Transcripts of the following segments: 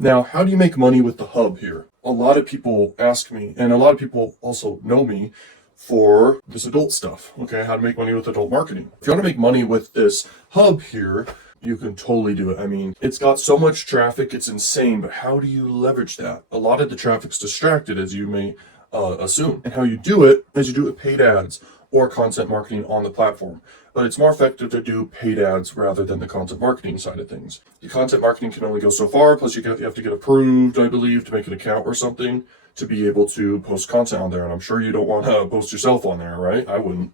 Now, how do you make money with the hub here? A lot of people ask me, and a lot of people also know me for this adult stuff. Okay, how to make money with adult marketing. If you want to make money with this hub here, you can totally do it. I mean, it's got so much traffic, it's insane, but how do you leverage that? A lot of the traffic's distracted, as you may assume. And how you do it is you do it with paid ads or content marketing on the platform. But it's more effective to do paid ads rather than the content marketing side of things. The content marketing can only go so far, plus you have to get approved, I believe, to make an account or something to be able to post content on there. And I'm sure you don't want to post yourself on there, right? I wouldn't.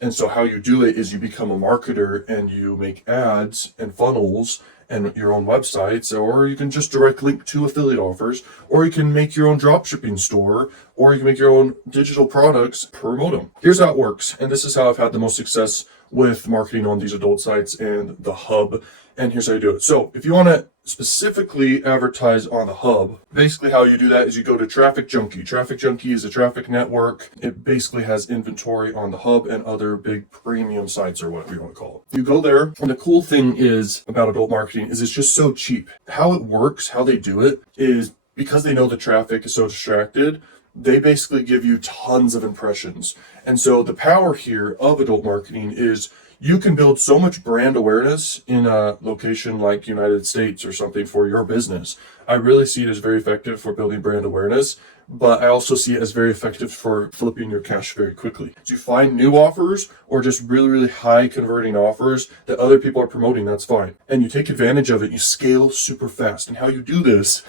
And so how you do it is you become a marketer and you make ads and funnels and your own websites, or you can just direct link to affiliate offers, or you can make your own dropshipping store, or you can make your own digital products, promote them. Here's how it works. And this is how I've had the most success with marketing on these adult sites and the hub. And here's how you do it. So if you want to specifically advertise on the hub, basically how you do that is you go to TrafficJunky. TrafficJunky is a traffic network. It basically has inventory on the hub and other big premium sites, or whatever you want to call it. You go there, and the cool thing is about adult marketing is it's just so cheap. How it works, how they do it, is because they know the traffic is so distracted, they basically give you tons of impressions. And so the power here of adult marketing is you can build so much brand awareness in a location like United States or something for your business. I really see it as very effective for building brand awareness, but I also see it as very effective for flipping your cash very quickly. So you find new offers or just really, really high converting offers that other people are promoting, that's fine. And you take advantage of it, you scale super fast. And how you do this,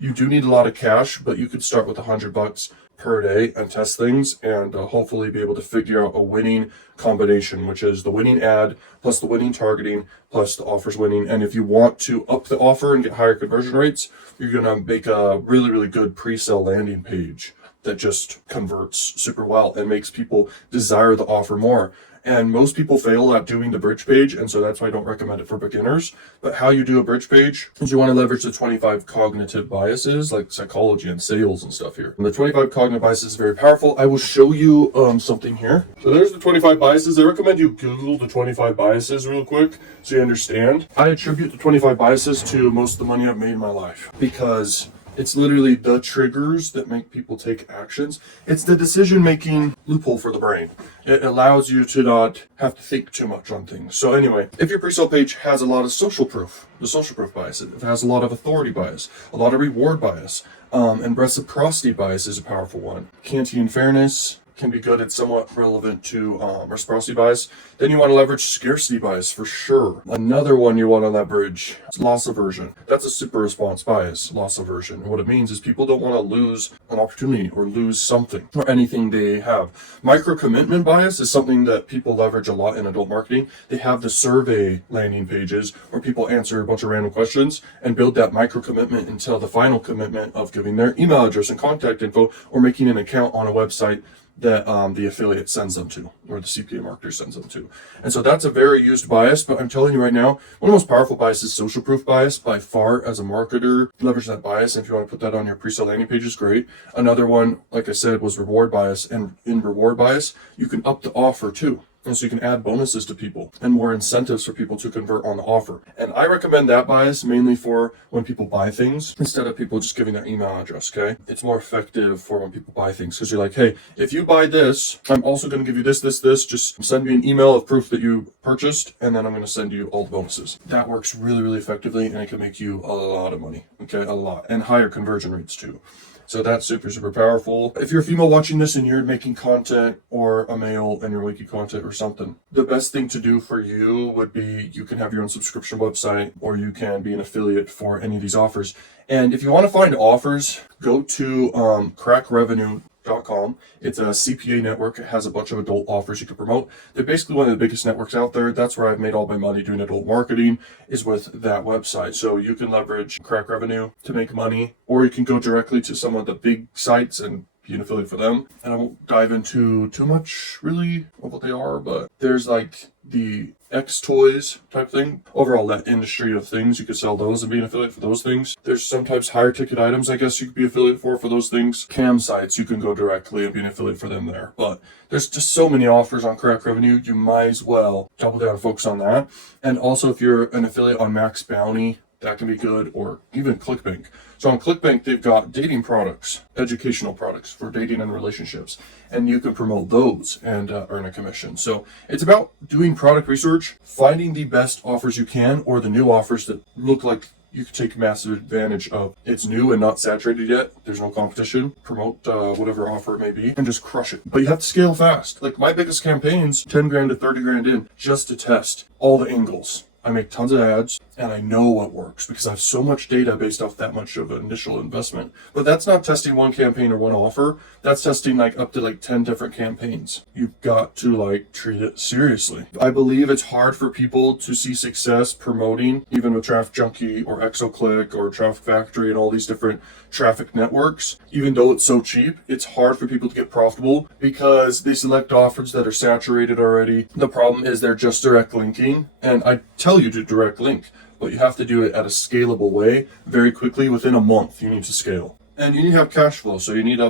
you do need a lot of cash, but you could start with $100 per day and test things and hopefully be able to figure out a winning combination, which is the winning ad plus the winning targeting plus the offers winning. And if you want to up the offer and get higher conversion rates, you're going to make a really, really good pre-sale landing page that just converts super well and makes people desire the offer more. And most people fail at doing the bridge page, and so that's why I don't recommend it for beginners. But how you do a bridge page is you want to leverage the 25 cognitive biases, like psychology and sales and stuff here. And the 25 cognitive biases is very powerful. I will show you something here. So there's the 25 biases. I recommend you Google the 25 biases real quick so you understand. I attribute the 25 biases to most of the money I've made in my life because it's literally the triggers that make people take actions. It's the decision-making loophole for the brain. It allows you to not have to think too much on things. So anyway, if your pre-sale page has a lot of social proof, the social proof bias, if it has a lot of authority bias, a lot of reward bias, and reciprocity bias is a powerful one. Kantian fairness can be good. It's somewhat relevant to reciprocity bias. Then you want to leverage scarcity bias for sure. Another one you want to leverage is loss aversion. That's a super response bias, loss aversion. And what it means is people don't want to lose an opportunity or lose something or anything they have. Micro commitment bias is something that people leverage a lot in adult marketing. They have the survey landing pages where people answer a bunch of random questions and build that micro commitment until the final commitment of giving their email address and contact info or making an account on a website that the affiliate sends them to, or the CPA marketer sends them to. And so that's a very used bias, but I'm telling you right now, one of the most powerful biases is social proof bias by far. As a marketer, leverage that bias. And if you want to put that on your pre-sale landing page, is great. Another one, like I said, was reward bias. And in reward bias, you can up the offer too. And so you can add bonuses to people and more incentives for people to convert on the offer. And I recommend that bias mainly for when people buy things instead of people just giving their email address, okay? It's more effective for when people buy things because you're like, hey, if you buy this, I'm also going to give you this. Just send me an email of proof that you purchased, and then I'm going to send you all the bonuses. That works really, really effectively, and it can make you a lot of money, okay? A lot. And higher conversion rates too. So that's super, super powerful. If you're a female watching this and you're making content, or a male and you're making content or something, the best thing to do for you would be you can have your own subscription website, or you can be an affiliate for any of these offers. And if you want to find offers, go to crakrevenue.com. It's a CPA network. It has a bunch of adult offers you can promote. They're basically one of the biggest networks out there. That's where I've made all my money doing adult marketing, is with that website. So you can leverage Crack Revenue to make money, or you can go directly to some of the big sites and be an affiliate for them. And I won't dive into too much really of what they are, but there's like the X toys type thing. Overall, that industry of things, you could sell those and be an affiliate for those things. There's sometimes higher ticket items, I guess you could be affiliate for those things. Cam sites, you can go directly and be an affiliate for them there. But there's just so many offers on Crack Revenue, you might as well double down and focus on that. And also, if you're an affiliate on Max Bounty, That can be good, or even ClickBank. So on ClickBank, they've got dating products, educational products for dating and relationships, and you can promote those and earn a commission. So it's about doing product research, finding the best offers you can, or the new offers that look like you can take massive advantage of. It's new and not saturated yet. There's no competition. Promote whatever offer it may be and just crush it. But you have to scale fast. Like my biggest campaigns, 10 grand to 30 grand in, just to test all the angles. I make tons of ads and I know what works because I have so much data based off that much of an initial investment. But that's not testing one campaign or one offer. That's testing like up to like 10 different campaigns. You've got to like treat it seriously. I believe it's hard for people to see success promoting, even with TrafficJunky or XOClick or Traffic Factory and all these different traffic networks. Even though it's so cheap, it's hard for people to get profitable because they select offers that are saturated already. The problem is they're just direct linking, and I tell you to direct link, but you have to do it at a scalable way very quickly. Within a month, you need to scale. And you need to have cash flow. So you need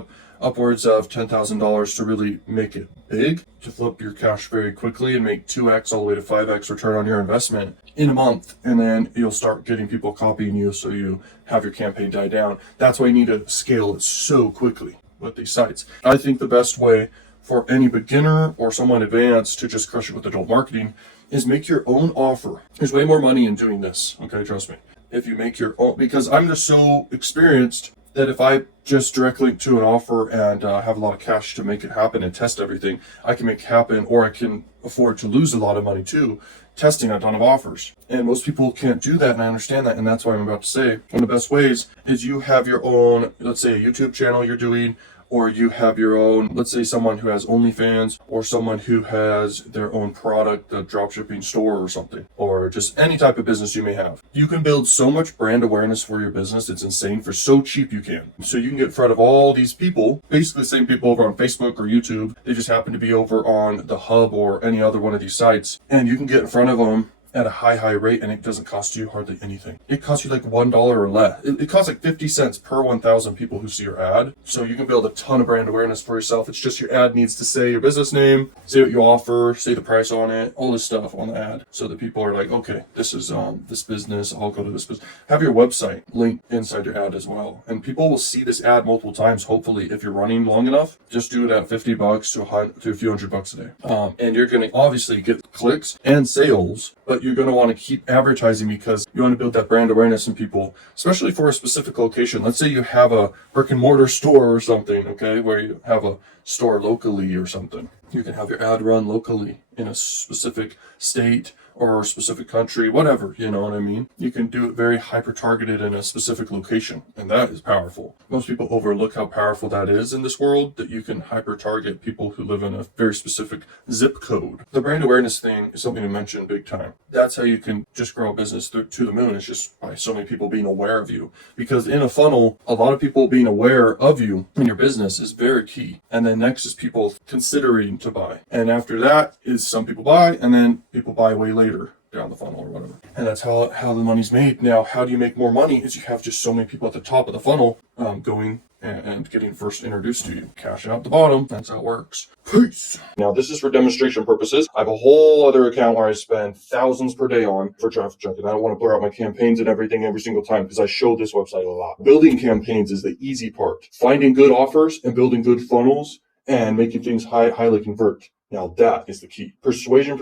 upwards of $10,000 to really make it big, to flip your cash very quickly and make 2x all the way to 5x return on your investment in a month. And then you'll start getting people copying you so you have your campaign die down. That's why you need to scale it so quickly with these sites. I think the best way for any beginner or someone advanced to just crush it with adult marketing is make your own offer. There's way more money in doing this, okay, trust me. If you make your own, because I'm just so experienced that if I just direct link to an offer and have a lot of cash to make it happen and test everything, I can make it happen, or I can afford to lose a lot of money too, testing a ton of offers. And most people can't do that, and I understand that, and that's why I'm about to say one of the best ways is you have your own, let's say a YouTube channel you're doing, or you have your own, let's say someone who has OnlyFans, or someone who has their own product, a dropshipping store or something, or just any type of business you may have. You can build so much brand awareness for your business. It's insane for so cheap you can. So you can get in front of all these people, basically the same people over on Facebook or YouTube. They just happen to be over on the Hub or any other one of these sites. And you can get in front of them at a high rate, and it doesn't cost you hardly anything. It costs you like $1 or less. It costs like 50 cents per 1,000 people who see your ad. So you can build a ton of brand awareness for yourself. It's just your ad needs to say your business name, say what you offer, say the price on it, all this stuff on the ad. So that people are like, okay, this is this business, I'll go to this business. Have your website link inside your ad as well. And people will see this ad multiple times, hopefully, if you're running long enough. Just do it at $50 to a few $100 a day. And you're gonna obviously get clicks and sales, but you're going to want to keep advertising because you want to build that brand awareness in people, especially for a specific location. Let's say you have a brick and mortar store or something, okay, where you have a store locally or something. You can have your ad run locally in a specific state or a specific country, whatever, you know what I mean? You can do it very hyper-targeted in a specific location, and that is powerful. Most people overlook how powerful that is in this world, that you can hyper-target people who live in a very specific zip code. The brand awareness thing is something to mention big time. That's how you can just grow a business to the moon, is just by so many people being aware of you. Because in a funnel, a lot of people being aware of you in your business is very key. And then next is people considering to buy. And after that is some people buy, and then people buy way later down the funnel or whatever. And that's how the money's made. Now, how do you make more money? Is you have just so many people at the top of the funnel going and getting first introduced to you. Cash out the bottom. That's how it works. Peace. Now, this is for demonstration purposes. I have a whole other account where I spend thousands per day on for TrafficJunky. And I don't want to blur out my campaigns and everything every single time because I show this website a lot. Building campaigns is the easy part. Finding good offers and building good funnels and making things highly convert. Now that is the key. Persuasion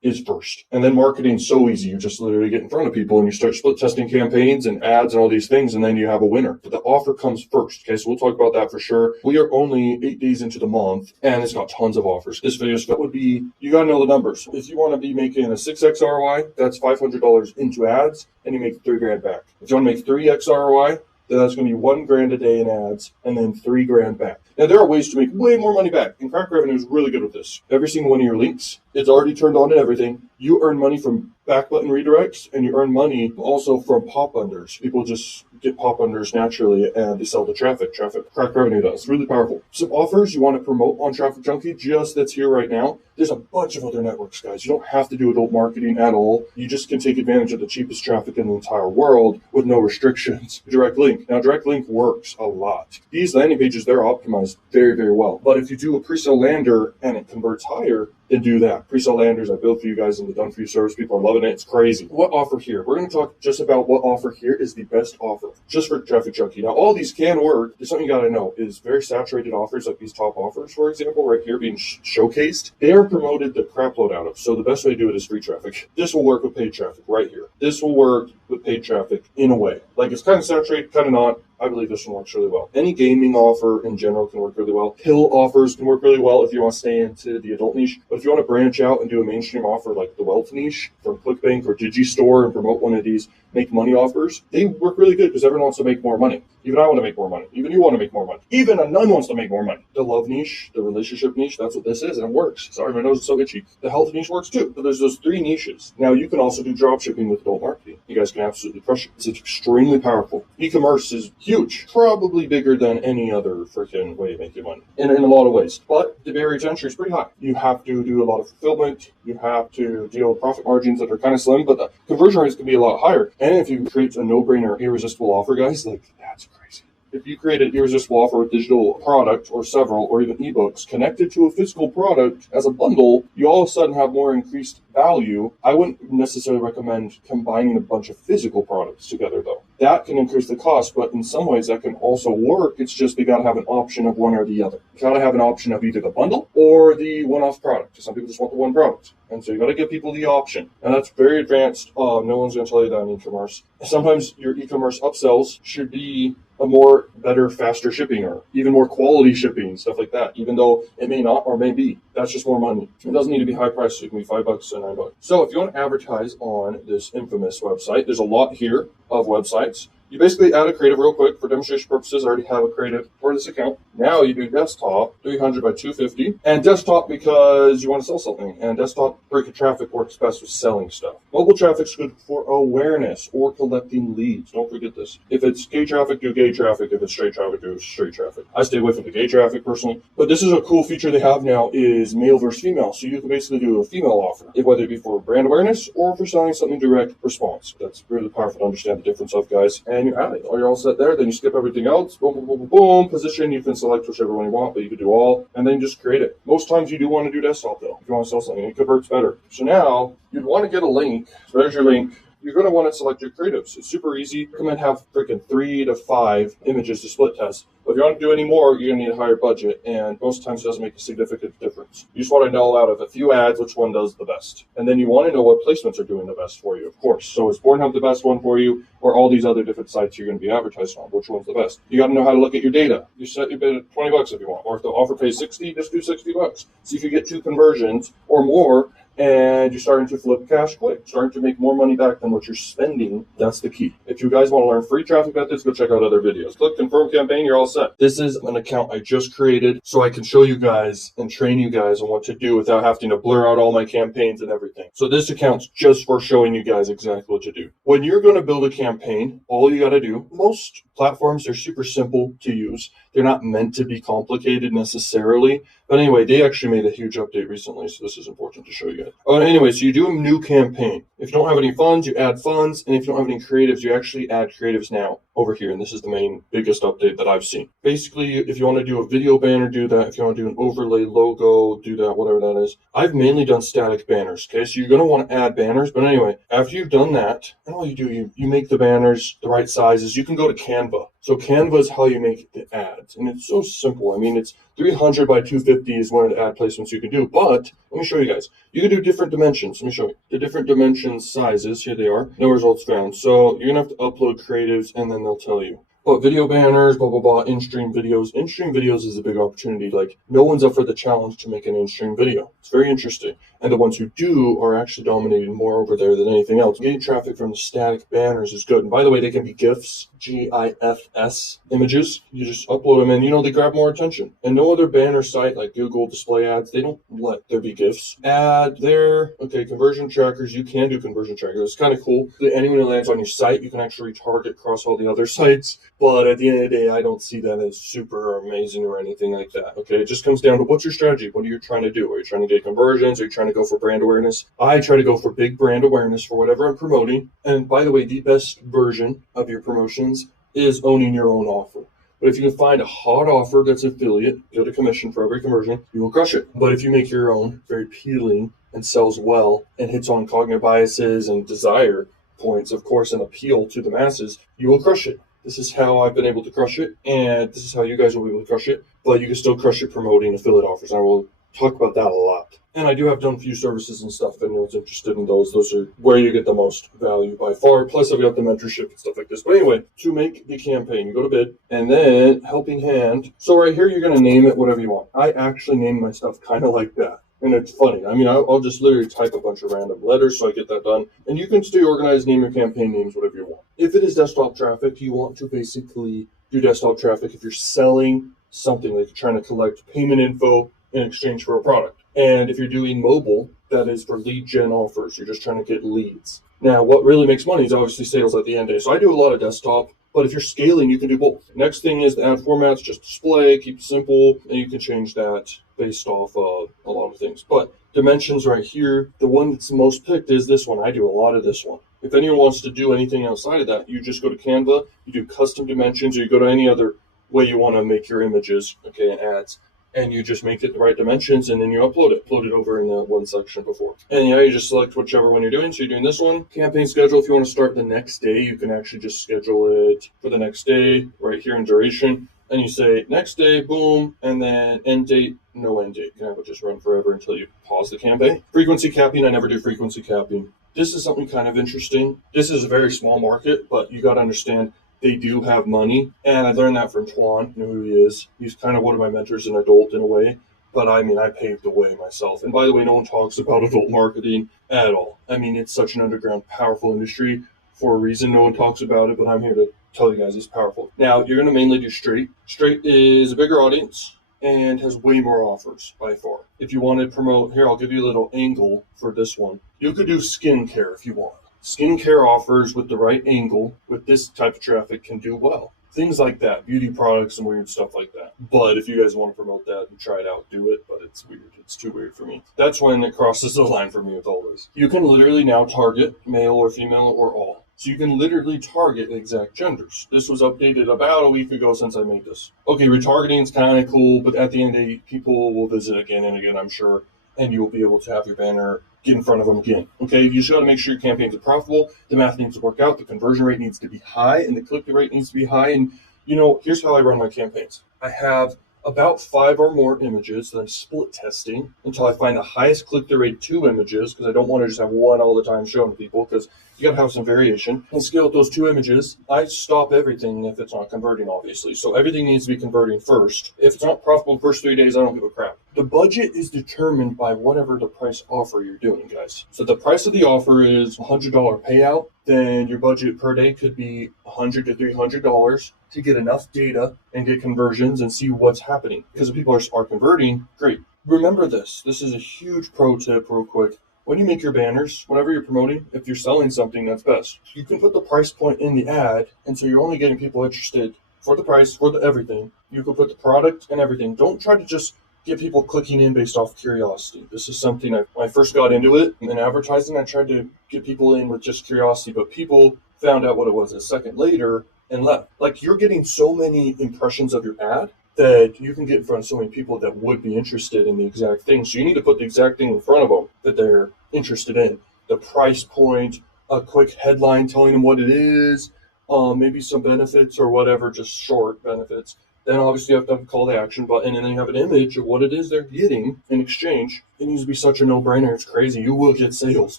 is first. And then marketing is so easy. You just literally get in front of people and you start split testing campaigns and ads and all these things, and then you have a winner. But the offer comes first. Okay, so we'll talk about that for sure. We are only 8 days into the month and it's got tons of offers. This video split would be, you gotta know the numbers. If you want to be making a 6x ROI, that's $500 into ads and you make $3,000 back. If you want to make 3x ROI, then that's going to be $1,000 a day in ads and then $3,000 back. Now, there are ways to make way more money back, and crakrevenue is really good with this. Every single one of your links, it's already turned on and everything. You earn money from back button redirects, and you earn money also from pop unders. People just get pop unders naturally, and they sell the traffic. Crakrevenue does. Really powerful. Some offers you want to promote on TrafficJunky, just that's here right now. There's a bunch of other networks, guys. You don't have to do adult marketing at all. You just can take advantage of the cheapest traffic in the entire world with no restrictions. Direct link. Now, direct link works a lot. These landing pages, they're optimized very, very well. But if you do a pre-sale lander and it converts higher, then do that. Pre-sale landers I built for you guys in the done for you service. People are loving it. It's crazy. What offer here? We're going to talk just about what offer here is the best offer just for TrafficJunky. Now, all these can work. There's something you got to know is very saturated offers like these top offers, for example, right here being showcased. They are promoted the crap load out of. So the best way to do it is free traffic. This will work with paid traffic right here. This will work with paid traffic in a way. Like it's kind of saturated, kind of not. I believe this one works really well. Any gaming offer in general can work really well. Pill offers can work really well if you want to stay into the adult niche. But if you want to branch out and do a mainstream offer like the wealth niche from ClickBank or Digistore and promote one of these make money offers, they work really good because everyone wants to make more money. Even I want to make more money. Even you want to make more money. Even a nun wants to make more money. The love niche, the relationship niche, that's what this is, and it works. Sorry, my nose is so itchy. The health niche works too. So there's those three niches. Now you can also do drop shipping with adult marketing. You guys can absolutely crush it. It's extremely powerful. E-commerce is huge. Probably bigger than any other freaking way of making money in a lot of ways. But the barrier to entry is pretty high. You have to do a lot of fulfillment. You have to deal with profit margins that are kind of slim, but the conversion rates can be a lot higher. And if you create a no-brainer, irresistible offer, guys, like that's crazy. If you create an irresistible offer with digital product or several or even ebooks connected to a physical product as a bundle, you all of a sudden have more increased value. I wouldn't necessarily recommend combining a bunch of physical products together though. That can increase the cost, but in some ways that can also work. It's just they got to have an option of one or the other. You got to have an option of either the bundle or the one-off product. Some people just want the one product. And so you got to give people the option. And that's very advanced. No one's going to tell you that in e-commerce. Sometimes your e-commerce upsells should be a more better, faster shipping or even more quality shipping, stuff like that, even though it may not or may be. That's just more money. It doesn't need to be high priced. So it can be $5 and $9. So if you want to advertise on this infamous website, there's a lot here of websites. You basically add a creative real quick for demonstration purposes. I already have a creative for this account. Now you do desktop, 300 by 250, and desktop because you want to sell something. And desktop break traffic works best with selling stuff. Mobile traffic's good for awareness or collecting leads. Don't forget this. If it's gay traffic, do gay traffic. If it's straight traffic, do straight traffic. I stay away from the gay traffic personally. But this is a cool feature they have now is male versus female. So you can basically do a female offer, whether it be for brand awareness or for selling something direct response. That's really powerful to understand the difference of, guys. And you add it. Or you're all set there. Then you skip everything else. Boom, boom, boom, boom, boom. Position. You can select whichever one you want, but you can do all. And then just create it. Most times you do want to do desktop though. If you want to sell something, it converts better. So now you'd want to get a link. So there's your link. You're going to want to select your creatives. It's super easy. I recommend have freaking 3 to 5 images to split test. But if you want to do any more, you're going to need a higher budget. And most times it doesn't make a significant difference. You just want to know out of a few ads which one does the best. And then you want to know what placements are doing the best for you, of course. So is Pornhub the best one for you? Or all these other different sites you're going to be advertised on? Which one's the best? You got to know how to look at your data. You set your bid at $20 if you want. Or if the offer pays 60, just do $60. See if you get 2 conversions or more. And you're starting to flip cash quick, starting to make more money back than what you're spending. That's the key. If you guys want to learn free traffic methods, go check out other videos. Click confirm campaign, you're all set. This is an account I just created so I can show you guys and train you guys on what to do without having to blur out all my campaigns and everything. So this account's just for showing you guys exactly what to do. When you're going to build a campaign, all you got to do, most platforms are super simple to use. They're not meant to be complicated necessarily. But anyway, they actually made a huge update recently, so this is important to show you guys. Anyway, so you do a new campaign. If you don't have any funds, you add funds. And if you don't have any creatives, you actually add creatives now over here. And this is the biggest update that I've seen. Basically, if you want to do a video banner, do that. If you want to do an overlay logo, do that, whatever that is. I've mainly done static banners, okay? So you're going to want to add banners. But anyway, after you've done that, and all you do, you make the banners the right sizes. You can go to Canva. So Canva is how you make the ads. And it's so simple. I mean, it's 300 by 250 is one of the ad placements you can do. But let me show you guys. You can do different dimensions. Let me show you. The different dimensions sizes. Here they are. No results found. So you're going to have to upload creatives and then they'll tell you. But video banners, blah, blah, blah, in-stream videos. In-stream videos is a big opportunity. Like, no one's up for the challenge to make an in-stream video. It's very interesting. And the ones who do are actually dominating more over there than anything else. Getting traffic from the static banners is good. And by the way, they can be GIFs, GIFs images. You just upload them and, they grab more attention. And no other banner site like Google Display Ads, they don't let there be GIFs. Add there. Okay, conversion trackers. You can do conversion trackers. It's kind of cool. Anyone who lands on your site, you can actually target across all the other sites. But at the end of the day, I don't see that as super amazing or anything like that. Okay, it just comes down to what's your strategy? What are you trying to do? Are you trying to get conversions? Are you trying to go for brand awareness? I try to go for big brand awareness for whatever I'm promoting. And by the way, the best version of your promotions is owning your own offer. But if you can find a hot offer that's affiliate, get a commission for every conversion, you will crush it. But if you make your own very appealing and sells well and hits on cognitive biases and desire points, of course, and appeal to the masses, you will crush it. This is how I've been able to crush it, and this is how you guys will be able to crush it. But you can still crush it promoting affiliate offers. I will talk about that a lot. And I do have done a few services and stuff if anyone's interested in those. Those are where you get the most value by far. Plus, I've got the mentorship and stuff like this. But anyway, to make the campaign, you go to bid, and then helping hand. So right here, you're going to name it whatever you want. I actually name my stuff kind of like that. And it's funny. I mean, I'll just literally type a bunch of random letters so I get that done. And you can stay organized, name your campaign names, whatever you want. If it is desktop traffic, you want to basically do desktop traffic if you're selling something, like you're trying to collect payment info in exchange for a product. And if you're doing mobile, that is for lead gen offers. You're just trying to get leads. Now, what really makes money is obviously sales at the end day. So I do a lot of desktop, but if you're scaling, you can do both. Next thing is the ad formats, just display, keep it simple, and you can change that based off a lot of things. But dimensions right here, the one that's most picked is this one. I do a lot of this one. If anyone wants to do anything outside of that, you just go to Canva, you do custom dimensions, or you go to any other way you want to make your images, okay, and ads. And you just make it the right dimensions, and then you upload it over in the one section before. And yeah, you just select whichever one you're doing. So you're doing this one. Campaign schedule, if you want to start the next day, you can actually just schedule it for the next day right here in duration. And you say next day, boom, and then end date, no end date. You can have it just run forever until you pause the campaign. Frequency capping, I never do frequency capping. This is something kind of interesting. This is a very small market, but you got to understand they do have money, and I learned that from Twan. You know who he is. He's kind of one of my mentors, an adult in a way, but I mean, I paved the way myself. And by the way, no one talks about adult marketing at all. I mean, it's such an underground, powerful industry for a reason. No one talks about it, but I'm here to tell you guys it's powerful. Now, you're going to mainly do straight. Straight is a bigger audience and has way more offers by far. If you want to promote, here, I'll give you a little angle for this one. You could do skincare if you want. Skincare offers with the right angle with this type of traffic can do well. Things like that, beauty products and weird stuff like that. But if you guys want to promote that and try it out, do it, but it's weird. It's too weird for me. That's when it crosses the line for me with all this. You can literally now target male or female or all. So you can literally target exact genders. This was updated about a week ago since I made this. Okay, retargeting is kind of cool, but at the end of the day, people will visit again and again, I'm sure, and you will be able to have your banner get in front of them again. Okay, you just got to make sure your campaigns are profitable. The math needs to work out. The conversion rate needs to be high, and the click-through rate needs to be high. And you know, here's how I run my campaigns. I have about 5 or more images that I'm split testing until I find the highest click-through rate 2 images, because I don't want to just have one all the time showing people, because you got to have some variation. And scale with those 2 images. I stop everything if it's not converting, obviously. So everything needs to be converting first. If it's not profitable the first 3 days, I don't give a crap. The budget is determined by whatever the price offer you're doing, guys. So the price of the offer is $100 payout. Then your budget per day could be $100 to $300 to get enough data and get conversions and see what's happening. Because if people are converting, great. Remember this. This is a huge pro tip real quick. When you make your banners, whenever you're promoting, if you're selling something, that's best. You can put the price point in the ad, and so you're only getting people interested for the price, for the everything. You can put the product and everything. Don't try to just get people clicking in based off curiosity. This is something when I first got into it in advertising, I tried to get people in with just curiosity, but people found out what it was a second later and left. Like, you're getting so many impressions of your ad that you can get in front of so many people that would be interested in the exact thing. So you need to put the exact thing in front of them that they're interested in. The price point, a quick headline telling them what it is, maybe some benefits or whatever, just short benefits. Then obviously you have to have a call to action button, and then you have an image of what it is they're getting in exchange. It needs to be such a no-brainer. It's crazy. You will get sales,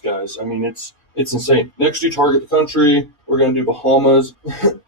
guys. I mean, it's insane. Next, you target the country. We're going to do Bahamas.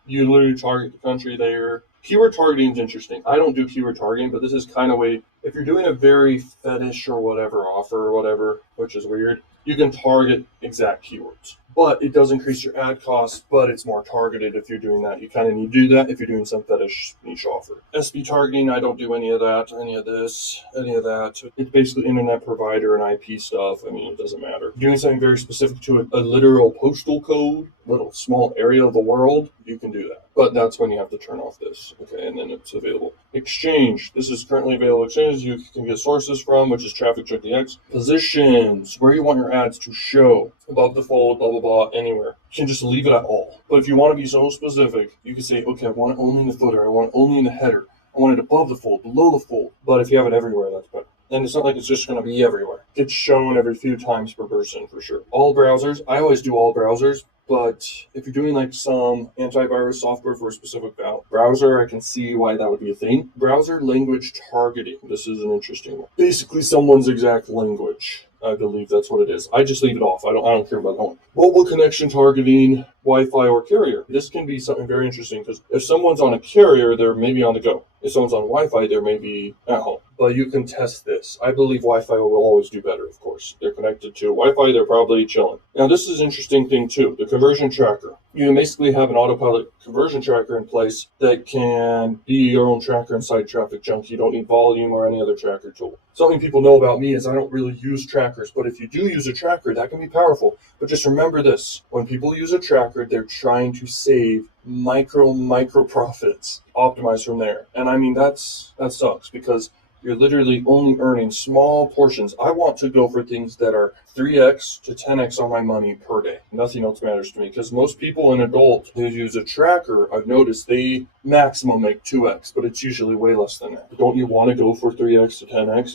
You literally target the country there. Keyword targeting is interesting. I don't do keyword targeting, but this is kind of way, if you're doing a very fetish or whatever offer or whatever, which is weird, you can target exact keywords. But it does increase your ad costs, but it's more targeted if you're doing that. You kind of need to do that if you're doing some fetish niche offer. SB targeting, I don't do any of that, any of this, any of that. It's basically internet provider and IP stuff. I mean, it doesn't matter. Doing something very specific to a literal postal code, little small area of the world, you can do that. But that's when you have to turn off this, okay, and then it's available. Exchange. This is currently available exchanges you can get sources from, which is TrafficJunky X. Positions, where you want your ads to show. Above the fold, blah, blah, blah, anywhere. You can just leave it at all. But if you want to be so specific, you can say, okay, I want it only in the footer. I want it only in the header. I want it above the fold, below the fold. But if you have it everywhere, that's better. And it's not like it's just going to be everywhere. It's shown every few times per person for sure. All browsers, I always do all browsers. But if you're doing like some antivirus software for a specific browser, I can see why that would be a thing. Browser language targeting. This is an interesting one. Basically someone's exact language. I believe that's what it is. I just leave it off. I don't care about that one. Mobile connection targeting, Wi-Fi or carrier. This can be something very interesting because if someone's on a carrier, they're maybe on the go. If someone's on Wi-Fi, they're maybe at home. But you can test this. I believe Wi-Fi will always do better, of course. They're connected to Wi-Fi, they're probably chilling. Now, this is an interesting thing too, the conversion tracker. You can basically have an autopilot conversion tracker in place that can be your own tracker inside TrafficJunky. You don't need volume or any other tracker tool. Something people know about me is I don't really use trackers, but if you do use a tracker, that can be powerful. But just remember this, when people use a tracker, they're trying to save micro profits, optimize from there. And I mean, that sucks because you're literally only earning small portions. I want to go for things that are 3x to 10x on my money per day. Nothing else matters to me because most people in adult who use a tracker, I've noticed they maximum make 2x, but it's usually way less than that. Don't you want to go for 3x to 10x?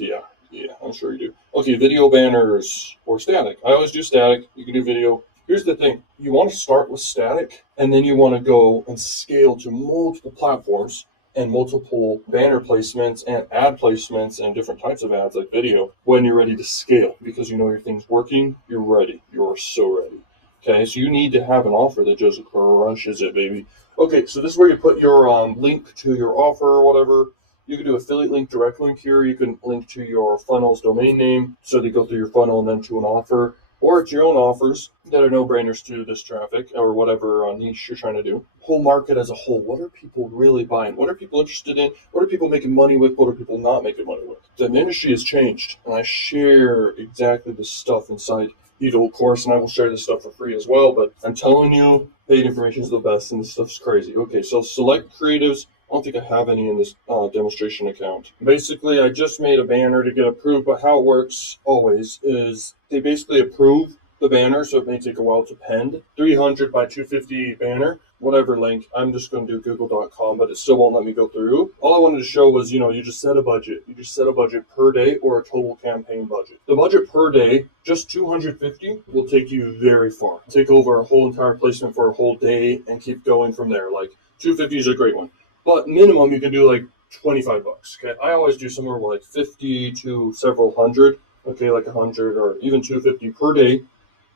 Yeah, I'm sure you do. Okay, video banners or static. I always do static. You can do video. Here's the thing. You want to start with static, and then you want to go and scale to multiple platforms and multiple banner placements and ad placements and different types of ads like video when you're ready to scale because you know your thing's working, you're ready. You're so ready. Okay, so you need to have an offer that just crushes it, baby. Okay, so this is where you put your link to your offer or whatever. You can do affiliate link, direct link here. You can link to your funnel's domain name so they go through your funnel and then to an offer. Or it's your own offers that are no-brainers to this traffic or whatever niche you're trying to do. Whole market as a whole. What are people really buying? What are people interested in? What are people making money with? What are people not making money with? The industry has changed, and I share exactly this stuff inside the adult course, and I will share this stuff for free as well. But I'm telling you, paid information is the best, and this stuff's crazy. Okay, so select creatives. I don't think I have any in this demonstration account. Basically, I just made a banner to get approved, but how it works always is they basically approve the banner, so it may take a while to append. 300 by 250 banner, whatever link. I'm just going to do google.com, but it still won't let me go through. All I wanted to show was, you just set a budget. You just set a budget per day or a total campaign budget. The budget per day, just 250, will take you very far. Take over a whole entire placement for a whole day and keep going from there. Like 250 is a great one. But minimum, you can do like $25. Okay, I always do somewhere like 50 to several hundred. Okay, like 100 or even 250 per day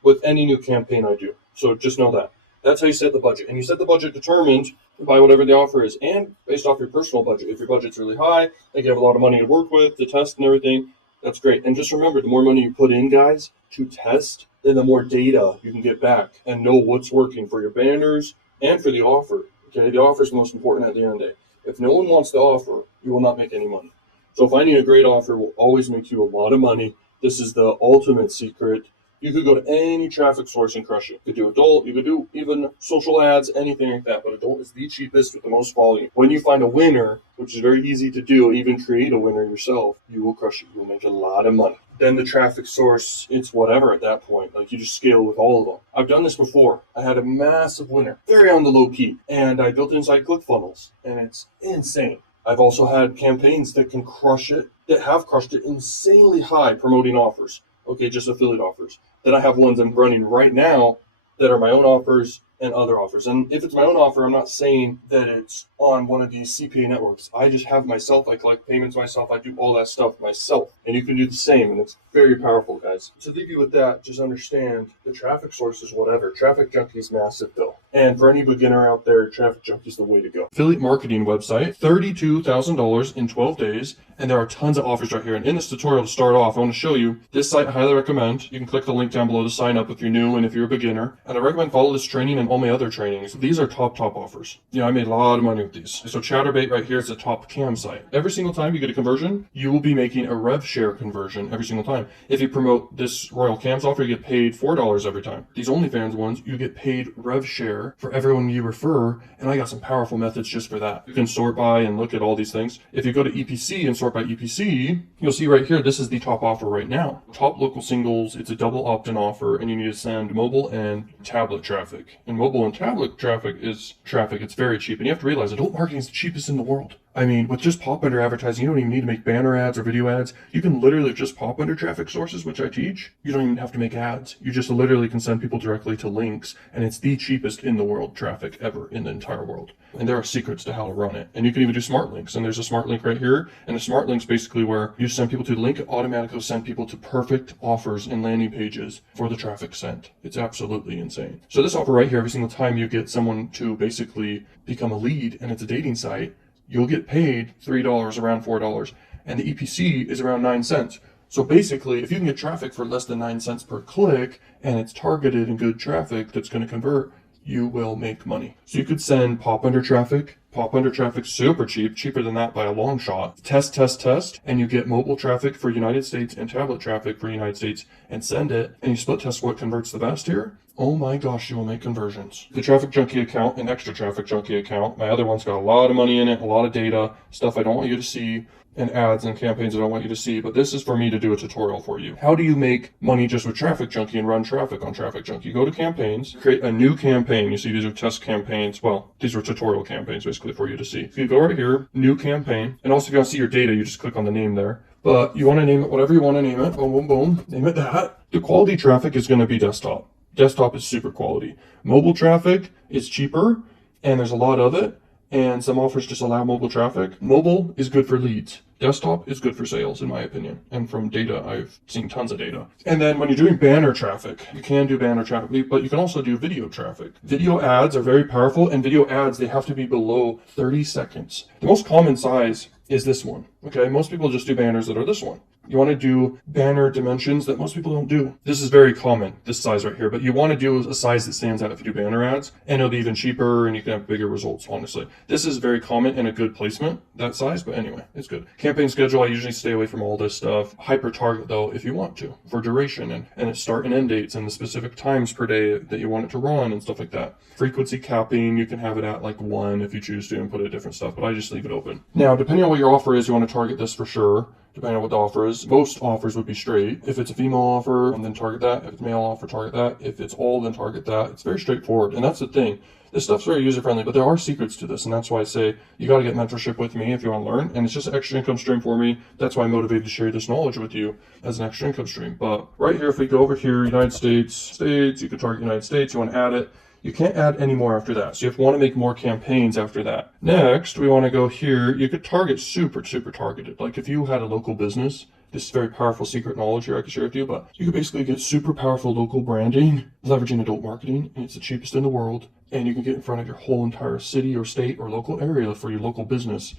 with any new campaign I do. So just know that. That's how you set the budget. And you set the budget determined by whatever the offer is and based off your personal budget. If your budget's really high, like you have a lot of money to work with, to test and everything, that's great. And just remember, the more money you put in, guys, to test, then the more data you can get back and know what's working for your banners and for the offer. Okay, the offer is the most important at the end of the day. If no one wants the offer, you will not make any money. So finding a great offer will always make you a lot of money. This is the ultimate secret. You could go to any traffic source and crush it. You could do adult, you could do even social ads, anything like that. But adult is the cheapest with the most volume. When you find a winner, which is very easy to do, even create a winner yourself, you will crush it. You will make a lot of money. Then the traffic source, it's whatever at that point. Like you just scale with all of them. I've done this before. I had a massive winner, very on the low key. And I built it inside ClickFunnels. And it's insane. I've also had campaigns that can crush it, that have crushed it insanely high promoting offers. Okay, just affiliate offers. Then I have ones I'm running right now that are my own offers and other offers. And if it's my own offer, I'm not saying that it's on one of these CPA networks. I just have myself. I collect payments myself. I do all that stuff myself. And you can do the same. And it's very powerful, guys. To leave you with that, just understand the traffic source is whatever. TrafficJunky is massive, though. And for any beginner out there, TrafficJunky is the way to go. Affiliate marketing website, $32,000 in 12 days. And there are tons of offers right here. And in this tutorial to start off, I want to show you this site I highly recommend. You can click the link down below to sign up if you're new and if you're a beginner. And I recommend follow this training and all my other trainings. These are top offers. I made a lot of money with these. So Chatterbait right here is a top cam site. Every single time you get a conversion, you will be making a rev share conversion every single time. If you promote this Royal Cams offer, you get paid $4 every time. These OnlyFans ones, you get paid rev share there for everyone you refer, and I got some powerful methods just for that. You can sort by and look at all these things. If you go to EPC and sort by EPC, you'll see right here, this is the top offer right now. Top local singles, it's a double opt-in offer, and you need to send mobile and tablet traffic. And mobile and tablet traffic is traffic. It's very cheap, and you have to realize adult marketing is the cheapest in the world. I mean, with just pop under advertising, you don't even need to make banner ads or video ads. You can literally just pop under traffic sources, which I teach. You don't even have to make ads. You just literally can send people directly to links, and it's the cheapest in the world traffic ever in the entire world. And there are secrets to how to run it. And you can even do smart links. And there's a smart link right here. And a smart link's basically where you send people to the link, it automatically send people to perfect offers and landing pages for the traffic sent. It's absolutely insane. So this offer right here, every single time you get someone to basically become a lead, and it's a dating site, you'll get paid $3, around $4, and the EPC is around 9 cents. So basically, if you can get traffic for less than 9 cents per click, and it's targeted and good traffic that's going to convert, you will make money. So you could send pop under traffic. Pop under traffic, super cheap, cheaper than that by a long shot. Test, and you get mobile traffic for United States and tablet traffic for United States, and send it, and you split test what converts the best here. Oh my gosh, you will make conversions. The TrafficJunky account and extra TrafficJunky account, my other one's got a lot of money in it, a lot of data, stuff I don't want you to see, and ads and campaigns I don't want you to see, but this is for me to do a tutorial for you. How do you make money just with TrafficJunky and run traffic on TrafficJunky? Go to campaigns, create a new campaign. You see these are test campaigns. Well, these are tutorial campaigns basically for you to see. So you go right here, new campaign, and also if you want to see your data, you just click on the name there. But you want to name it whatever you want to name it. Boom, boom, boom. Name it that. The quality traffic is going to be desktop. Desktop is super quality. Mobile traffic is cheaper, and there's a lot of it, and some offers just allow mobile traffic. Mobile is good for leads. Desktop is good for sales, in my opinion. And from data, I've seen tons of data. And then when you're doing banner traffic, you can do banner traffic, but you can also do video traffic. Video ads are very powerful, and video ads, they have to be below 30 seconds. The most common size is this one. Okay, most people just do banners that are this one. You want to do banner dimensions that most people don't do. This is very common, this size right here, but you want to do a size that stands out if you do banner ads, and it'll be even cheaper and you can have bigger results, honestly. This is very common and a good placement, that size, but anyway, it's good. Campaign schedule, I usually stay away from all this stuff. Hyper target though, if you want to, for duration and its start and end dates and the specific times per day that you want it to run and stuff like that. Frequency capping, you can have it at like 1 if you choose to and put it different stuff, but I just leave it open. Now, depending on what your offer is, you want to target this for sure. Depending on what the offer is. Most offers would be straight. If it's a female offer, then target that. If it's male offer, target that. If it's all, then target that. It's very straightforward. And that's the thing. This stuff's very user-friendly, but there are secrets to this. And that's why I say you got to get mentorship with me if you want to learn. And it's just an extra income stream for me. That's why I'm motivated to share this knowledge with you as an extra income stream. But right here, if we go over here, United States, you could target United States. You want to add it. You can't add any more after that. So you want to make more campaigns after that. Next, we want to go here. You could target super targeted. Like if you had a local business, this is very powerful secret knowledge here I can share with you, but you could basically get super powerful local branding, leveraging adult marketing, and it's the cheapest in the world. And you can get in front of your whole entire city or state or local area for your local business.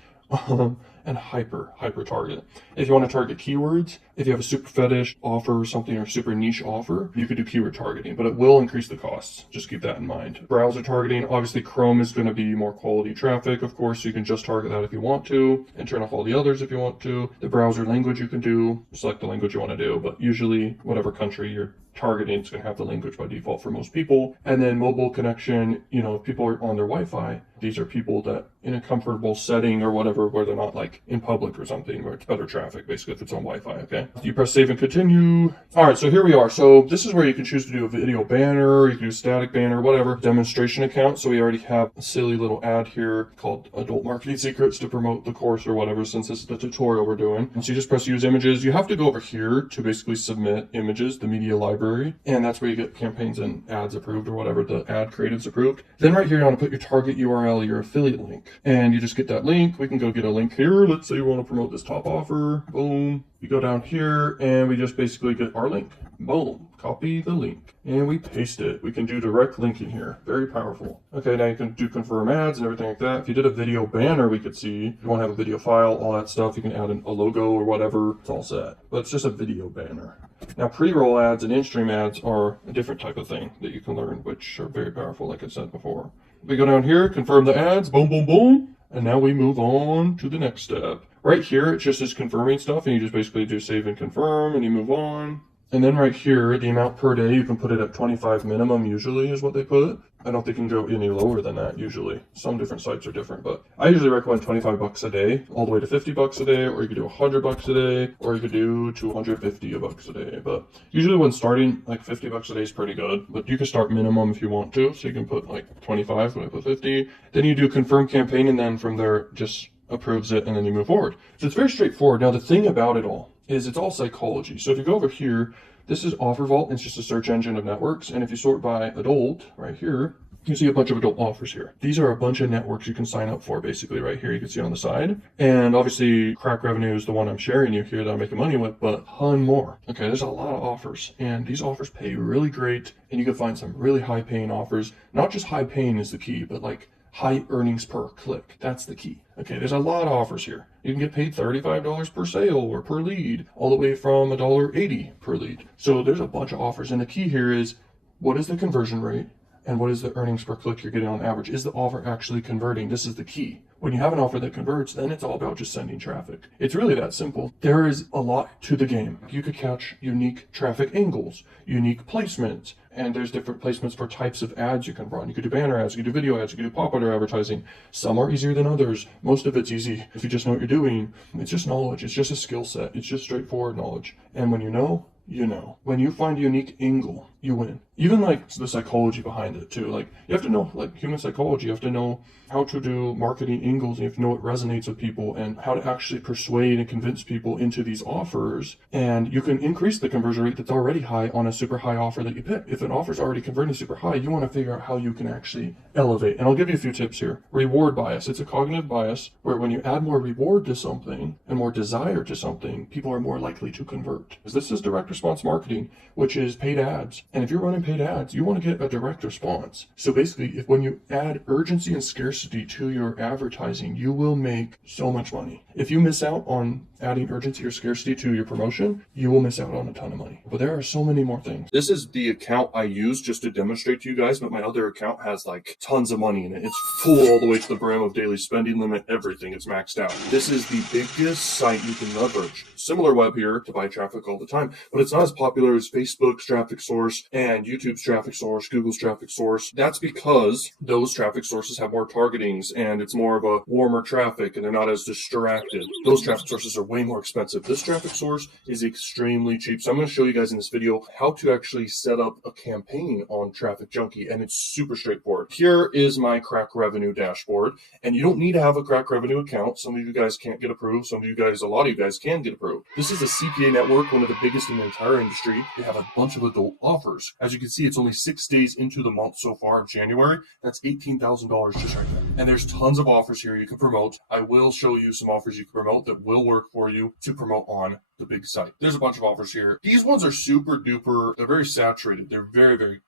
And hyper target. If you want to target keywords, if you have a super fetish offer or something or super niche offer, you could do keyword targeting, but it will increase the costs. Just keep that in mind. Browser targeting, obviously Chrome is going to be more quality traffic, of course, so you can just target that if you want to and turn off all the others if you want to. The browser language you can do, select the language you want to do, but usually whatever country you're targeting, it's going to have the language by default for most people. And then mobile connection, if people are on their Wi-Fi, these are people that in a comfortable setting or whatever where they're not like in public or something where it's better traffic, basically if it's on Wi-Fi, okay? You press save and continue. All right, so here we are. So this is where you can choose to do a video banner, you can do static banner, whatever, demonstration account. So we already have a silly little ad here called Adult Marketing Secrets to promote the course or whatever, since this is the tutorial we're doing. And so you just press use images. You have to go over here to basically submit images, the media library, and that's where you get campaigns and ads approved or whatever, the ad creatives approved. Then right here, you want to put your target URL, your affiliate link, and you just get that link. We can go get a link here. Let's say you want to promote this top offer. Boom. We go down here and we just basically get our link. Boom. Copy the link and we paste it. We can do direct linking here. Very powerful. Okay, now you can do confirm ads and everything like that. If you did a video banner, we could see you want to have a video file, all that stuff. You can add a logo or whatever. It's all set. But it's just a video banner. Now, pre-roll ads and in-stream ads are a different type of thing that you can learn, which are very powerful, like I said before. We go down here, confirm the ads, boom, boom, boom. And now we move on to the next step. Right here, it's just this confirming stuff, and you just basically do save and confirm, and you move on. And then right here, the amount per day, you can put it at 25 minimum, usually is what they put. I don't think you can go any lower than that usually. Some different sites are different, but I usually recommend 25 bucks a day, all the way to 50 bucks a day, or you could do 100 bucks a day, or you could do 250 bucks a day. But usually when starting, like 50 bucks a day is pretty good, but you can start minimum if you want to. So you can put like 25, when I put 50, then you do confirm campaign, and then from there just approves it, and then you move forward. So it's very straightforward. Now the thing about it all is it's all psychology. So if you go over here, this is Offer Vault. It's just a search engine of networks. And if you sort by adult right here, you see a bunch of adult offers here. These are a bunch of networks you can sign up for basically right here. You can see on the side. And obviously crakrevenue is the one I'm sharing you here that I'm making money with, but a ton more. Okay, there's a lot of offers, and these offers pay really great. And you can find some really high paying offers. Not just high paying is the key, but like high earnings per click. That's the key. Okay, there's a lot of offers here. You can get paid $35 per sale or per lead, all the way from $1.80 per lead. So there's a bunch of offers. And the key here is, what is the conversion rate and what is the earnings per click you're getting on average? Is the offer actually converting? This is the key. When you have an offer that converts, then it's all about just sending traffic. It's really that simple. There is a lot to the game. You could catch unique traffic angles, unique placements, and there's different placements for types of ads you can run. You could do banner ads, you could do video ads, you could do pop-up advertising. Some are easier than others. Most of it's easy if you just know what you're doing. It's just knowledge. It's just a skill set. It's just straightforward knowledge. And when you know, you know. When you find a unique angle, you win. Even like the psychology behind it too. Like you have to know like human psychology. You have to know how to do marketing angles. You have to know what resonates with people and how to actually persuade and convince people into these offers. And you can increase the conversion rate that's already high on a super high offer that you pick. If an offer is already converting super high, you want to figure out how you can actually elevate. And I'll give you a few tips here. Reward bias. It's a cognitive bias where when you add more reward to something and more desire to something, people are more likely to convert. Because this is direct response marketing, which is paid ads. And if you're running paid ads, you want to get a direct response. So basically, when you add urgency and scarcity to your advertising, you will make so much money. If you miss out on adding urgency or scarcity to your promotion, you will miss out on a ton of money. But there are so many more things. This is the account I use just to demonstrate to you guys, but my other account has like tons of money in it. It's full all the way to the brim of daily spending limit, everything. It's maxed out. This is the biggest site you can leverage. Similar web here to buy traffic all the time, but it's not as popular as Facebook's traffic source and YouTube's traffic source, Google's traffic source. That's because those traffic sources have more targetings and it's more of a warmer traffic and they're not as distracted. Those traffic sources are way more expensive. This traffic source is extremely cheap. So I'm going to show you guys in this video how to actually set up a campaign on TrafficJunky, and it's super straightforward. Here is my crakrevenue dashboard, and you don't need to have a crakrevenue account. Some of you guys can't get approved. Some of you guys, a lot of you guys can get approved. This is a CPA network, one of the biggest in the entire industry. They have a bunch of adult offers. As you can see, it's only 6 days into the month so far of January. That's $18,000 just right there. And there's tons of offers here you can promote. I will show you some offers you can promote that will work for you to promote on the big site. There's a bunch of offers here. These ones are super duper. They're very saturated.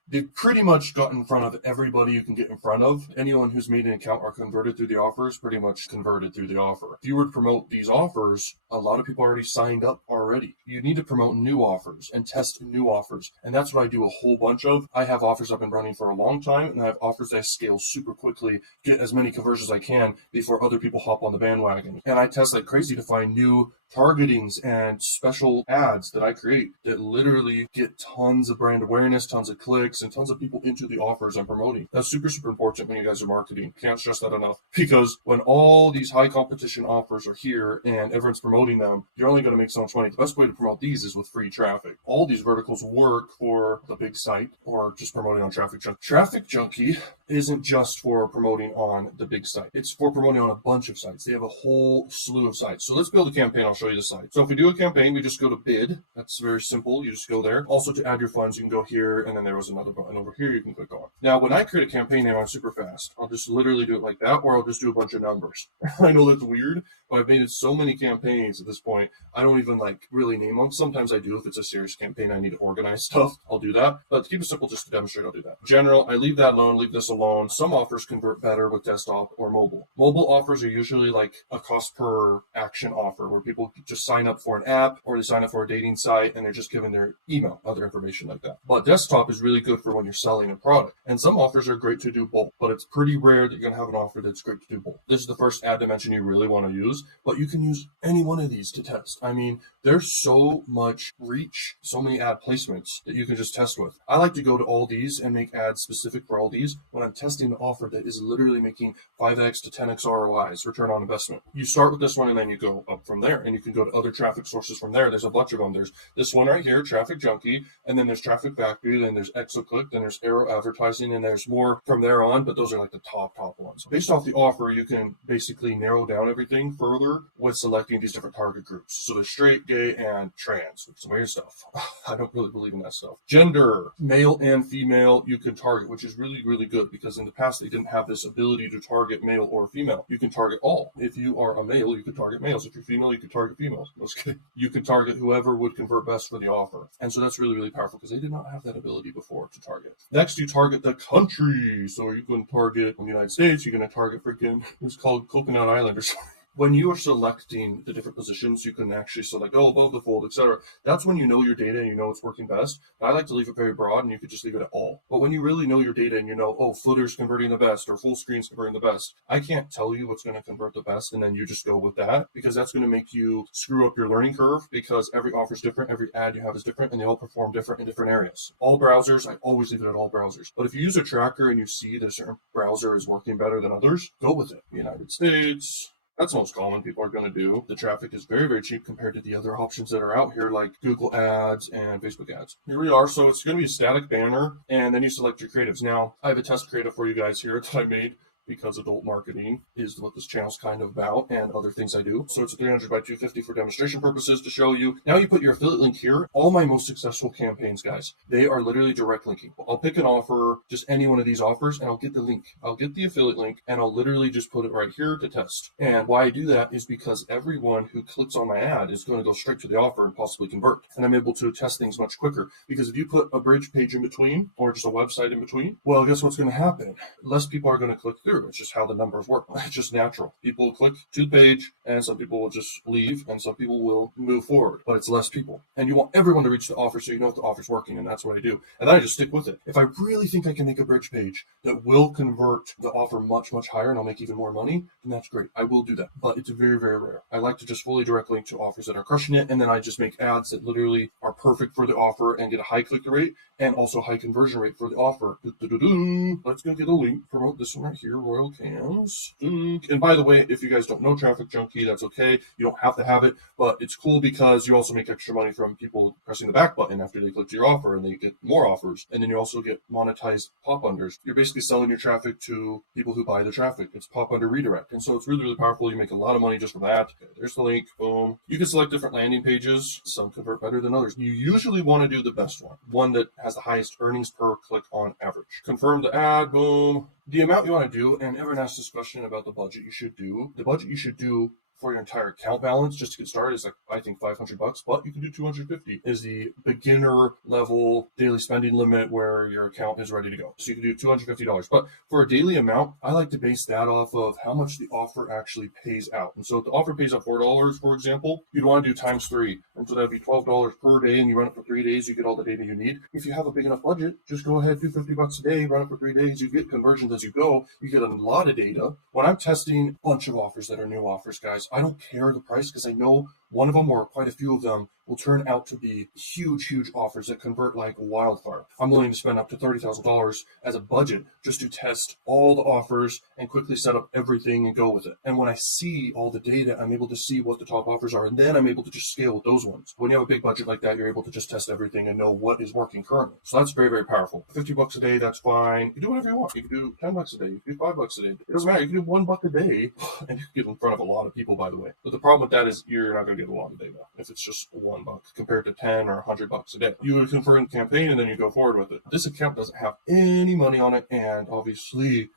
They've pretty much got in front of everybody you can get in front of. Anyone who's made an account or converted through the offers pretty much converted through the offer. If you were to promote these offers, a lot of people already signed up already. You need to promote new offers and test new offers. And that's what I do a whole bunch of. I have offers I've been running for a long time, and I have offers that I scale super quickly, get as many conversions as I can before other people hop on the bandwagon. And I test like crazy to find new targetings and special ads that I create that literally get tons of brand awareness, tons of clicks, and tons of people into the offers I'm promoting. That's super, super important when you guys are marketing. Can't stress that enough. Because when all these high competition offers are here and everyone's promoting them, you're only going to make so much money. The best way to promote these is with free traffic. All these verticals work for the big site or just promoting on TrafficJunky. TrafficJunky isn't just for promoting on the big site. It's for promoting on a bunch of sites. They have a whole slew of sites. So let's build a campaign. I'll show you the site. So if we do a campaign, we just go to bid. That's very simple. You just go there. Also to add your funds, you can go here, and then there was another button over here you can click on. Now, when I create a campaign name, I'm super fast. I'll just literally do it like that, or I'll just do a bunch of numbers. I know that's weird, but I've made it so many campaigns at this point, I don't even like really name them. Sometimes I do if it's a serious campaign, I need to organize stuff. I'll do that. But to keep it simple, just to demonstrate, I'll do that. In general, I leave that alone, leave this alone. Some offers convert better with desktop or mobile. Mobile offers are usually like a cost per action offer where people people just sign up for an app or they sign up for a dating site and they're just given their email, other information like that. But desktop is really good for when you're selling a product. And some offers are great to do both, but it's pretty rare that you're going to have an offer that's great to do both. This is the first ad dimension you really want to use, but you can use any one of these to test. I mean, there's so much reach, so many ad placements that you can just test with. I like to go to all these and make ads specific for all these when I'm testing an offer that is literally making 5x to 10x ROIs, return on investment. You start with this one and then you go up from there, and you can go to other traffic sources from there. There's a bunch of them. There's this one right here, TrafficJunky, and then there's Traffic Factory, then there's Exoclick, then there's Arrow Advertising, and there's more from there on, but those are like the top ones. Based off the offer, you can basically narrow down everything further with selecting these different target groups. So there's straight, gay, and trans, which is some weird stuff. I don't really believe in that stuff. Gender, male and female, you can target, which is really, really good because in the past they didn't have this ability to target male or female. You can target all. If you are a male, you can target males. If you're female, you can target females. No, just kidding. You can target whoever would convert best for the offer. And so that's really, really powerful because they did not have that ability before to target. Next, you target the country. So you can target the United States. You're going to target freaking, it's called Coconut Island or something. When you are selecting the different positions, you can actually select, above the fold, etc. That's when you know your data and you know it's working best. I like to leave it very broad and you could just leave it at all. But when you really know your data and you know, footer's converting the best or full screen's converting the best, I can't tell you what's going to convert the best and then you just go with that because that's going to make you screw up your learning curve because every offer is different, every ad you have is different, and they all perform different in different areas. All browsers, I always leave it at all browsers. But if you use a tracker and you see that a certain browser is working better than others, go with it. United States. That's the most common people are going to do. The traffic is very, very cheap compared to the other options that are out here like Google ads and Facebook ads. Here we are. So it's going to be a static banner and then you select your creatives. Now I have a test creative for you guys here that I made because adult marketing is what this channel's kind of about and other things I do. So it's a 300 by 250 for demonstration purposes to show you. Now you put your affiliate link here. All my most successful campaigns, guys, they are literally direct linking. I'll pick an offer, just any one of these offers, and I'll get the link. I'll get the affiliate link and I'll literally just put it right here to test. And why I do that is because everyone who clicks on my ad is going to go straight to the offer and possibly convert. And I'm able to test things much quicker because if you put a bridge page in between or just a website in between, well, guess what's going to happen? Less people are going to click through. It's just how the numbers work. It's just natural. People click to the page and some people will just leave and some people will move forward, but it's less people. And you want everyone to reach the offer so you know if the offer's working, and that's what I do. And then I just stick with it. If I really think I can make a bridge page that will convert the offer much, much higher and I'll make even more money, then that's great. I will do that. But it's very, very rare. I like to just fully direct link to offers that are crushing it, and then I just make ads that literally are perfect for the offer and get a high click rate and also high conversion rate for the offer. Let's go get a link, promote this one right here, Royal Cams. And by the way, if you guys don't know TrafficJunky, that's okay. You don't have to have it, but it's cool because you also make extra money from people pressing the back button after they click to your offer and they get more offers. And then you also get monetized pop unders. You're basically selling your traffic to people who buy the traffic. It's pop under redirect. And so it's really, really powerful. You make a lot of money just from that. Okay, there's the link. Boom. You can select different landing pages. Some convert better than others. You usually want to do the best one that has the highest earnings per click on average. Confirm the ad. Boom. The amount you want to do, and everyone asks this question about the budget you should do. The budget you should do for your entire account balance just to get started is like, I think $500, but you can do 250 is the beginner level daily spending limit where your account is ready to go. So you can do $250, but for a daily amount, I like to base that off of how much the offer actually pays out. And so if the offer pays out $4, for example, you'd want to do times 3. And so that'd be $12 per day and you run it for 3 days, you get all the data you need. If you have a big enough budget, just go ahead, do $50 a day, run it for 3 days, you get conversions as you go, you get a lot of data. When I'm testing a bunch of offers that are new offers, guys, I don't care the price because I know one of them or quite a few of them will turn out to be huge, huge offers that convert like wildfire. I'm willing to spend up to $30,000 as a budget just to test all the offers and quickly set up everything and go with it. And when I see all the data, I'm able to see what the top offers are, and then I'm able to just scale with those ones. When you have a big budget like that, you're able to just test everything and know what is working currently. So that's very, very powerful. $50 a day, that's fine. You can do whatever you want. You can do $10 a day. You can do $5 a day. It doesn't matter. You can do $1 a day, and you can get in front of a lot of people, by the way. But the problem with that is you're not going to get a lot of data if it's just $1 compared to 10 or $100 a day. You would confirm the campaign and then you go forward with it. This account doesn't have any money on it, and obviously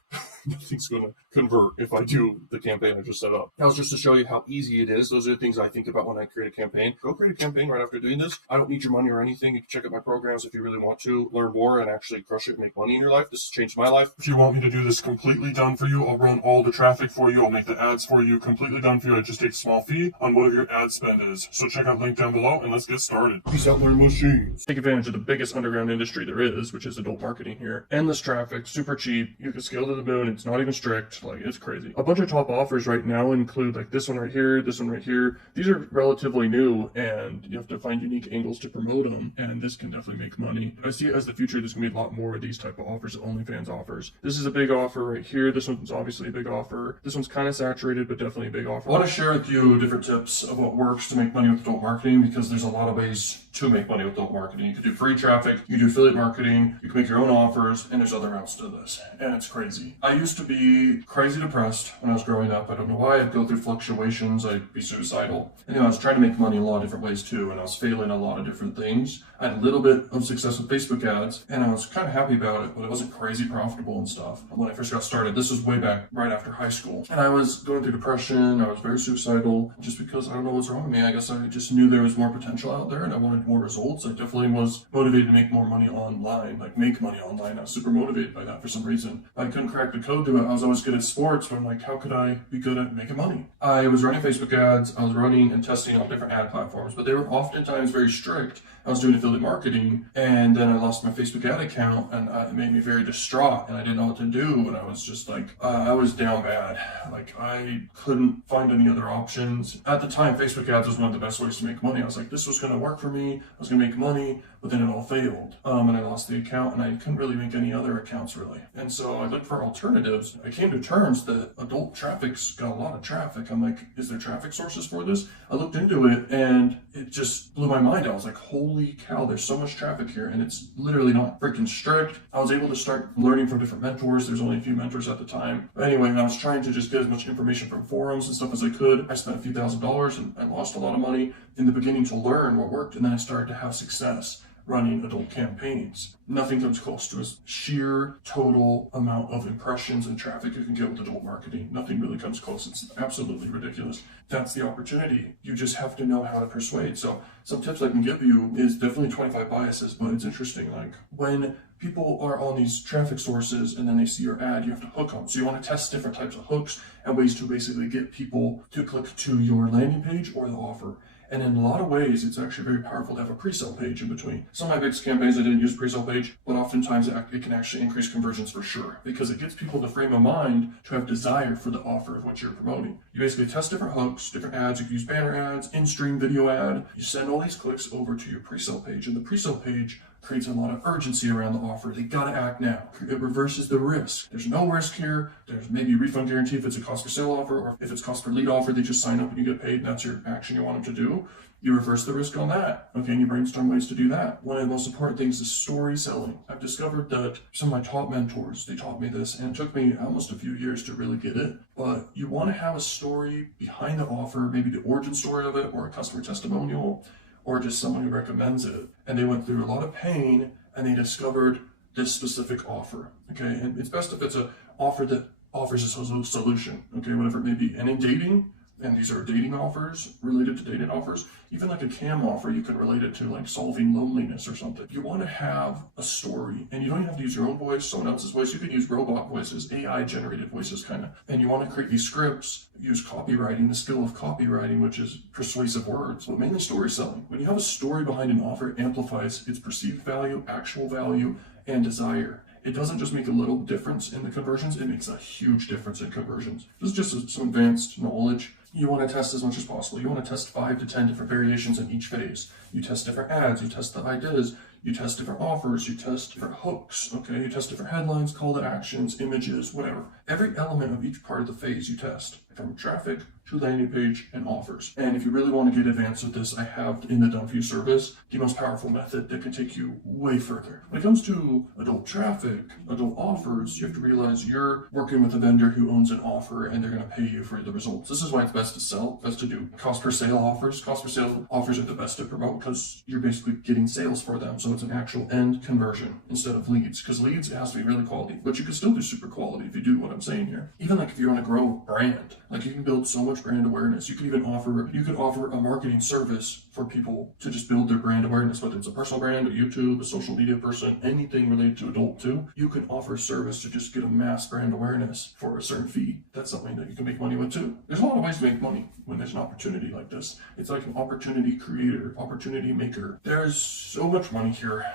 nothing's going to convert if I do the campaign I just set up. That was just to show you how easy it is. Those are the things I think about when I create a campaign. Go create a campaign right after doing this. I don't need your money or anything. You can check out my programs if you really want to learn more and actually crush it and make money in your life. This has changed my life. If you want me to do this completely done for you, I'll run all the traffic for you. I'll make the ads for you completely done for you. I just take a small fee on whatever your ad spend is. So check out the link down below and let's get started. Peace out, learn machines. Take advantage of the biggest underground industry there is, which is adult marketing here. Endless traffic, super cheap. You can scale to the moon. It's not even strict. Like, it's crazy. A bunch of top offers right now include like this one right here, this one right here. These are relatively new and you have to find unique angles to promote them. And this can definitely make money. I see it as the future. There's gonna be a lot more of these type of offers that OnlyFans offers. This is a big offer right here. This one's obviously a big offer. This one's kind of saturated, but definitely a big offer. I want to share with you different tips of what works to make money with adult marketing, because there's a lot of ways to make money with adult marketing. You can do free traffic, you can do affiliate marketing, you can make your own offers, and there's other routes to this. And it's crazy. I used to be crazy depressed when I was growing up. I don't know why. I'd go through fluctuations. I'd be suicidal. And I was trying to make money in a lot of different ways too, and I was failing a lot of different things. I had a little bit of success with Facebook ads, and I was kind of happy about it, but it wasn't crazy profitable and stuff. When I first got started, this was way back right after high school, and I was going through depression. I was very suicidal just because I don't know what's wrong with me. I guess I just knew there was more potential out there and I wanted more results. I definitely was motivated to make more money online, like make money online. I was super motivated by that for some reason. I couldn't crack the code to it. I was always good at sports, but I'm like, how could I be good at making money? I was running Facebook ads. I was running and testing on different ad platforms, but they were oftentimes very strict. I was doing affiliate marketing, and then I lost my Facebook ad account, and it made me very distraught, and I didn't know what to do, and I was just like, I was down bad. Like, I couldn't find any other options. At the time, Facebook ads was one of the best ways to make money. I was like, this was going to work for me. I was going to make money, but then it all failed, and I lost the account, and I couldn't really make any other accounts, really. And so I looked for alternatives. I came to terms that adult traffic's got a lot of traffic. I'm like, is there traffic sources for this? I looked into it, and it just blew my mind. I was like, holy cow, there's so much traffic here, and it's literally not freaking strict. I was able to start learning from different mentors. There's only a few mentors at the time. But anyway, I was trying to just get as much information from forums and stuff as I could. I spent a few $1,000s, and I lost a lot of money in the beginning to learn what worked, and then I started to have success running adult campaigns. Nothing comes close to a sheer total amount of impressions and traffic you can get with adult marketing. Nothing really comes close. It's absolutely ridiculous. That's the opportunity. You just have to know how to persuade. So some tips I can give you is definitely 25 biases, but it's interesting. Like, when people are on these traffic sources and then they see your ad, you have to hook them. So you want to test different types of hooks and ways to basically get people to click to your landing page or the offer. And in a lot of ways, it's actually very powerful to have a pre-sale page in between. Some of my biggest campaigns, I didn't use a pre-sale page, but oftentimes it can actually increase conversions for sure, because it gets people to frame a mind to have desire for the offer of what you're promoting. You basically test different hooks, different ads. You can use banner ads, in-stream video ad. You send all these clicks over to your pre-sale page, and the pre-sale page creates a lot of urgency around the offer. They gotta act now. It reverses the risk. There's no risk here. There's maybe a refund guarantee if it's a cost per sale offer, or if it's cost per lead offer, they just sign up and you get paid, and that's your action you want them to do. You reverse the risk on that. Okay, and you brainstorm ways to do that. One of the most important things is story selling. I've discovered that some of my top mentors, they taught me this, and it took me almost a few years to really get it. But you want to have a story behind the offer, maybe the origin story of it, or a customer testimonial, or just someone who recommends it. And they went through a lot of pain and they discovered this specific offer. Okay, and it's best if it's an offer that offers a solution. Okay, whatever it may be. And in dating, and these are dating offers related to dating offers, even like a cam offer, you can relate it to like solving loneliness or something. You want to have a story, and you don't even have to use your own voice, someone else's voice. You can use robot voices, AI generated voices kind of. And you want to create these scripts, use copywriting, the skill of copywriting, which is persuasive words, but mainly story selling. When you have a story behind an offer, it amplifies its perceived value, actual value, and desire. It doesn't just make a little difference in the conversions, it makes a huge difference in conversions. This is just some advanced knowledge. You want to test as much as possible. You want to test 5 to 10 different variations in each phase. You test different ads, you test the ideas, you test different offers, you test different hooks, okay? You test different headlines, call to actions, images, whatever. Every element of each part of the phase you test, from traffic to landing page and offers. And if you really want to get advanced with this, I have in the Done For You service the most powerful method that can take you way further. When it comes to adult traffic, adult offers, you have to realize you're working with a vendor who owns an offer and they're going to pay you for the results. This is why it's best to sell, best to do cost per sale offers. Cost per sale offers are the best to promote because you're basically getting sales for them. So so it's an actual end conversion instead of leads, because leads, it has to be really quality, but you can still do super quality if you do what I'm saying here. Even like if you want to grow brand, like you can build so much brand awareness. You could offer a marketing service for people to just build their brand awareness, whether it's a personal brand, a YouTube, a social media person, anything related to adult too. You can offer a service to just get a mass brand awareness for a certain fee. That's something that you can make money with too. There's a lot of ways to make money when there's an opportunity like this. It's like an opportunity creator, opportunity maker. There's so much money here.